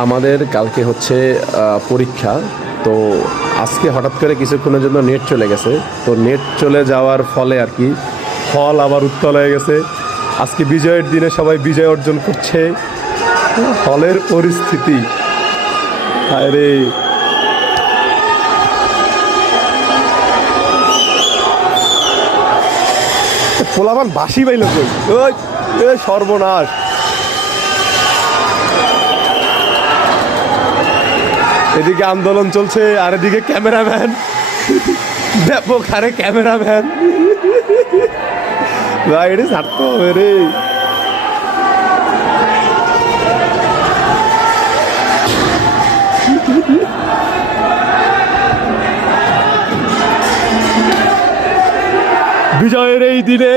আমাদের কালকে হচ্ছে পরীক্ষা। তো আজকে হঠাৎ করে কিছুক্ষণের জন্য নেট চলে গেছে। তো নেট চলে যাওয়ার ফলে আর কি হল আবার উত্তাল হয়ে গেছে। আজকে বিজয়ের দিনে সবাই বিজয় অর্জন করছে। হলের পরিস্থিতি আরে পোলাপান বাসি পাইল কই? ওই সর্বনাশ! এদিকে আন্দোলন চলছে আর এদিকে ক্যামেরাম্যান, ব্যাপক হারে ক্যামেরাম্যান। ভাই এটা ছাড়তে হবে রে। বিজয়ের এই দিনে